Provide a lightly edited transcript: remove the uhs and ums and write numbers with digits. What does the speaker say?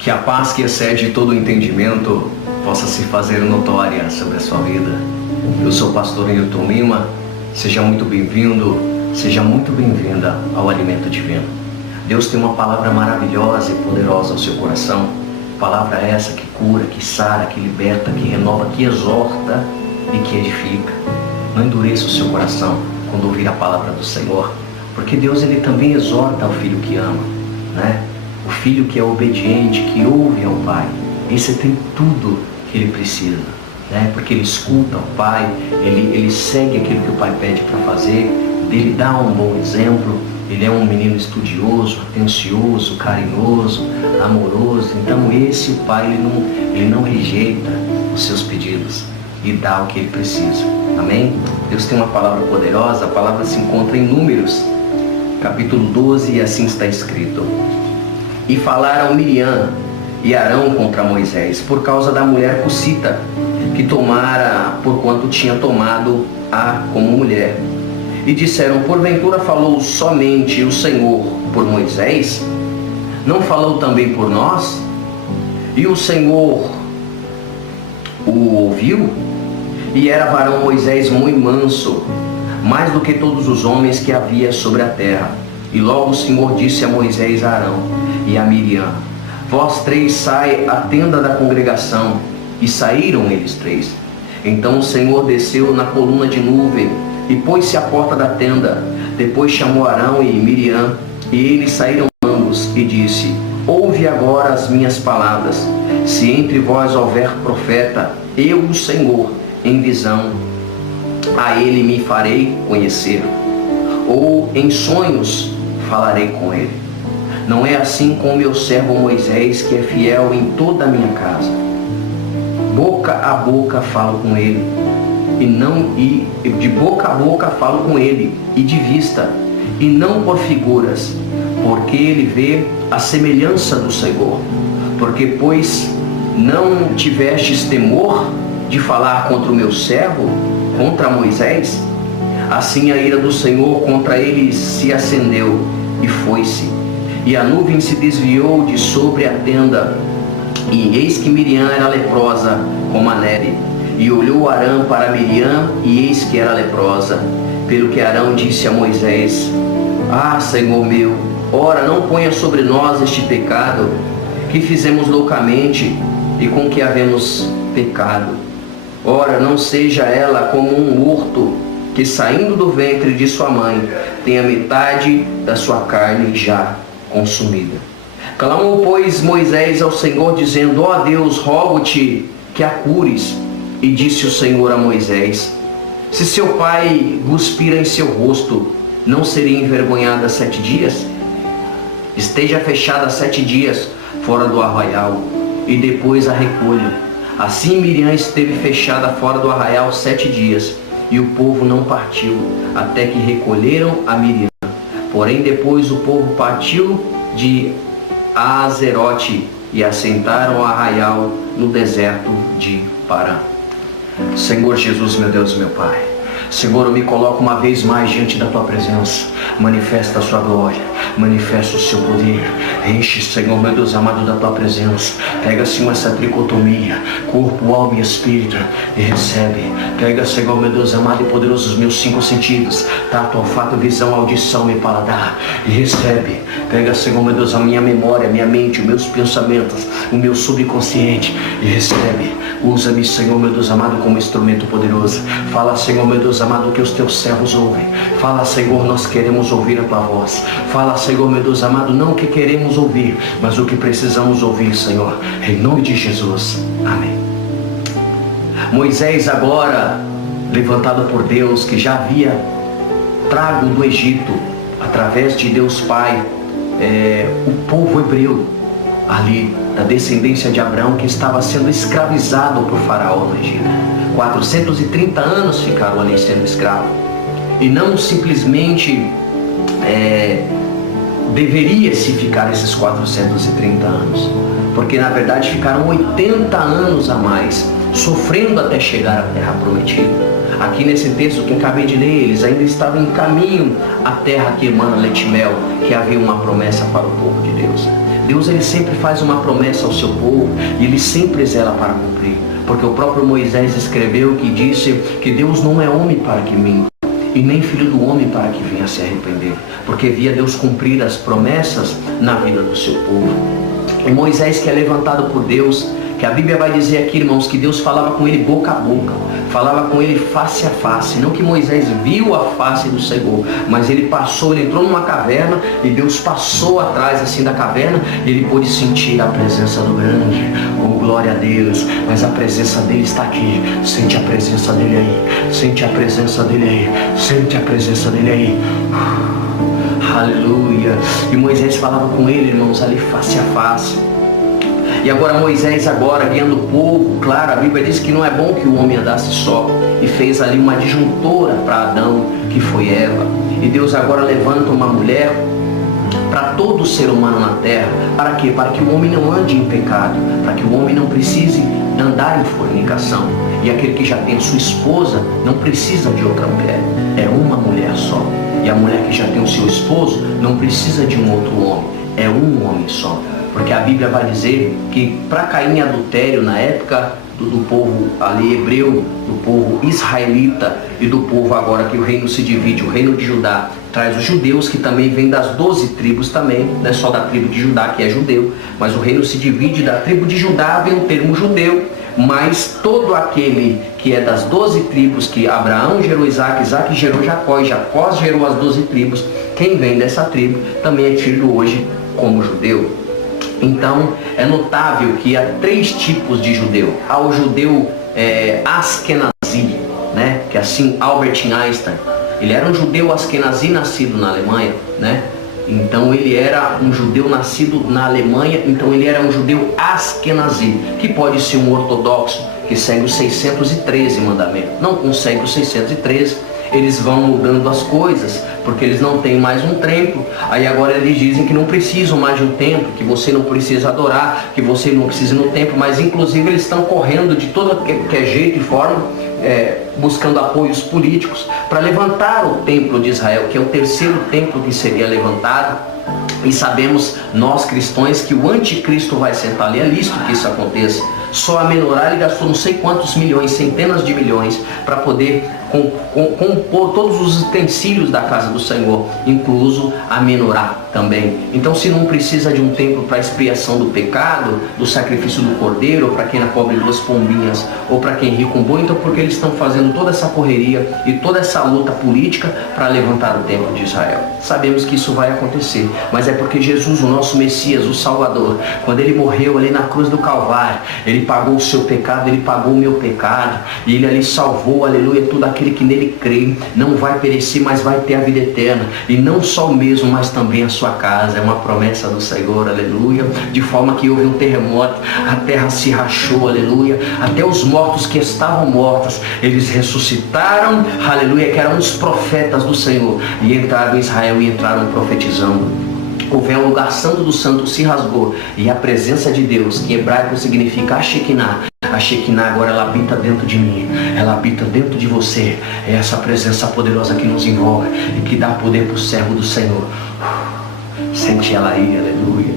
Que a paz que excede todo o entendimento possa se fazer notória sobre a sua vida. Eu sou o pastor Nilton Lima. Seja muito bem-vindo, seja muito bem-vinda ao Alimento Divino. Deus tem uma palavra maravilhosa e poderosa ao seu coração. Palavra essa que cura, que sara, que liberta, que renova, que exorta e que edifica. Não endureça o seu coração quando ouvir a palavra do Senhor, porque Deus ele também exorta ao filho que ama, né? O filho que é obediente, que ouve ao Pai. Esse tem tudo que ele precisa, né? Porque ele escuta o Pai, ele segue aquilo que o Pai pede para fazer, ele dá um bom exemplo, ele é um menino estudioso, atencioso, carinhoso, amoroso. Então esse Pai ele não rejeita os seus pedidos e dá o que ele precisa. Amém? Deus tem uma palavra poderosa. A palavra se encontra em Números, capítulo 12, e assim está escrito: E falaram Miriam e Arão contra Moisés, por causa da mulher cussita, que tomara, porquanto tinha tomado a como mulher. E disseram: Porventura falou somente o Senhor por Moisés? Não falou também por nós? E o Senhor o ouviu? E era varão Moisés muito manso, mais do que todos os homens que havia sobre a terra. E logo o Senhor disse a Moisés, a Arão e a Miriam: Vós três sai à tenda da congregação. E saíram eles três. Então o Senhor desceu na coluna de nuvem e pôs-se à porta da tenda. Depois chamou Arão e Miriam, e eles saíram ambos, e disse: Ouve agora as minhas palavras. Se entre vós houver profeta, eu, o Senhor, em visão, a ele me farei conhecer, ou em sonhos falarei com ele. Não é assim com o meu servo Moisés, que é fiel em toda a minha casa. Boca a boca falo com ele, e de boca a boca falo com ele, e de vista, e não por figuras, porque ele vê a semelhança do Senhor. Porque, pois, não tivestes temor de falar contra o meu servo, contra Moisés? Assim a ira do Senhor contra ele se acendeu, e foi-se. E a nuvem se desviou de sobre a tenda, e eis que Miriam era leprosa, como a neve. E olhou Arão para Miriam, e eis que era leprosa. Pelo que Arão disse a Moisés: Ah, Senhor meu, ora, não ponha sobre nós este pecado, que fizemos loucamente, e com que havemos pecado. Ora, não seja ela como um horto, que saindo do ventre de sua mãe, tenha metade da sua carne já consumida. Clamou, pois, Moisés ao Senhor, dizendo: Ó Deus, rogo-te que a cures. E disse o Senhor a Moisés: Se seu pai cuspir em seu rosto, não seria envergonhada 7 dias? Esteja fechada 7 dias fora do arraial, e depois a recolha. Assim Miriam esteve fechada fora do arraial 7 dias, e o povo não partiu, até que recolheram a Miriam. Porém depois o povo partiu de Azerote, e assentaram o arraial no deserto de Parã. Senhor Jesus, meu Deus, meu Pai, Senhor, eu me coloco uma vez mais diante da Tua presença. Manifesta a Sua glória, manifesta o Seu poder. Enche, Senhor, meu Deus amado, da Tua presença. Pega, Senhor, essa tricotomia, corpo, alma e espírito, e recebe. Pega, Senhor, meu Deus amado e poderoso, os meus 5 sentidos, tato, olfato, visão, audição e paladar, e recebe. Pega, Senhor, meu Deus, a minha memória, a minha mente, os meus pensamentos, o meu subconsciente, e recebe. Usa-me, Senhor, meu Deus amado, como instrumento poderoso. Fala, Senhor, meu Deus amado, que os Teus servos ouvem. Fala, Senhor, nós queremos ouvir a Tua voz. Fala, Senhor, meu Deus amado, não o que queremos ouvir, mas o que precisamos ouvir, Senhor. Em nome de Jesus. Amém. Moisés agora, levantado por Deus, que já havia trago do Egito, através de Deus Pai, o povo hebreu, ali, da descendência de Abraão, que estava sendo escravizado por Faraó no Egito. 430 anos ficaram ali sendo escravos. E não simplesmente deveria-se ficar esses 430 anos, porque na verdade ficaram 80 anos a mais, sofrendo até chegar à terra prometida. Aqui nesse texto que acabei de ler, eles ainda estavam em caminho à terra que emana leite e mel, que havia uma promessa para o povo de Deus. Deus ele sempre faz uma promessa ao seu povo e ele sempre zela para cumprir. Porque o próprio Moisés escreveu que disse que Deus não é homem para que minta, e nem filho do homem para que venha se arrepender. Porque via Deus cumprir as promessas na vida do seu povo. E Moisés, que é levantado por Deus, que a Bíblia vai dizer aqui, irmãos, que Deus falava com ele boca a boca, falava com ele face a face. Não que Moisés viu a face do Senhor, mas ele passou, ele entrou numa caverna e Deus passou atrás assim da caverna e ele pôde sentir a presença do grande. Oh, glória a Deus, mas a presença dele está aqui. Sente a presença dele aí, sente a presença dele aí, sente a presença dele aí. Aleluia. E Moisés falava com ele, irmãos, ali face a face. E agora Moisés, guiando o povo, claro, a Bíblia diz que não é bom que o homem andasse só. E fez ali uma adjuntora para Adão, que foi Eva. E Deus agora levanta uma mulher para todo ser humano na terra. Para quê? Para que o homem não ande em pecado. Para que o homem não precise andar em fornicação. E aquele que já tem sua esposa não precisa de outra mulher. É uma mulher só. E a mulher que já tem o seu esposo não precisa de um outro homem. É um homem só. Porque a Bíblia vai dizer que para cair em adultério na época do povo ali hebreu, do povo israelita e do povo agora que o reino se divide, o reino de Judá traz os judeus, que também vem das 12 tribos também, não é só da tribo de Judá que é judeu, mas o reino se divide, da tribo de Judá vem o termo judeu, mas todo aquele que é das 12 tribos, que Abraão gerou Isaac, Isaac gerou Jacó, e Jacó gerou as 12 tribos, quem vem dessa tribo também é tido hoje como judeu. Então, é notável que há 3 tipos de judeu. Há o judeu Askenazi, né? Que assim Albert Einstein, ele era um judeu Askenazi nascido na Alemanha, né? Então ele era um judeu nascido na Alemanha, então ele era um judeu Askenazi, que pode ser um ortodoxo, que segue os 613 mandamentos. Não consegue os 613, eles vão mudando as coisas, porque eles não têm mais um templo. Aí agora eles dizem que não precisam mais de um templo, que você não precisa adorar, que você não precisa ir no templo, mas inclusive eles estão correndo de todo que é jeito e forma, buscando apoios políticos para levantar o templo de Israel, que é o 3º templo que seria levantado. E sabemos, nós cristãos, que o anticristo vai sentar ali. É lícito que isso aconteça. Só a Menorá ele gastou não sei quantos milhões, centenas de milhões, para poder compor todos os utensílios da casa do Senhor, incluso a Menorá também. Então, se não precisa de um templo para expiação do pecado, do sacrifício do cordeiro, ou para quem era pobre 2 pombinhas, ou para quem rico um boi, então por que eles estão fazendo toda essa correria e toda essa luta política para levantar o templo de Israel? Sabemos que isso vai acontecer, mas é porque Jesus, o nosso Messias, o Salvador, quando ele morreu ali na cruz do Calvário, ele pagou o seu pecado, ele pagou o meu pecado, e ele ali salvou, aleluia, tudo aquele que nele crê, não vai perecer, mas vai ter a vida eterna, e não só o mesmo, mas também a sua casa. É uma promessa do Senhor, aleluia, de forma que houve um terremoto, a terra se rachou, aleluia, até os mortos que estavam mortos, eles ressuscitaram, aleluia, que eram os profetas do Senhor, e entraram em Israel e entraram profetizando. O véu, o lugar santo do santo, se rasgou, e a presença de Deus, que em hebraico significa a Shekinah agora ela habita dentro de mim, ela habita dentro de você. É essa presença poderosa que nos envolve e que dá poder para o servo do Senhor. Sente ela aí, aleluia.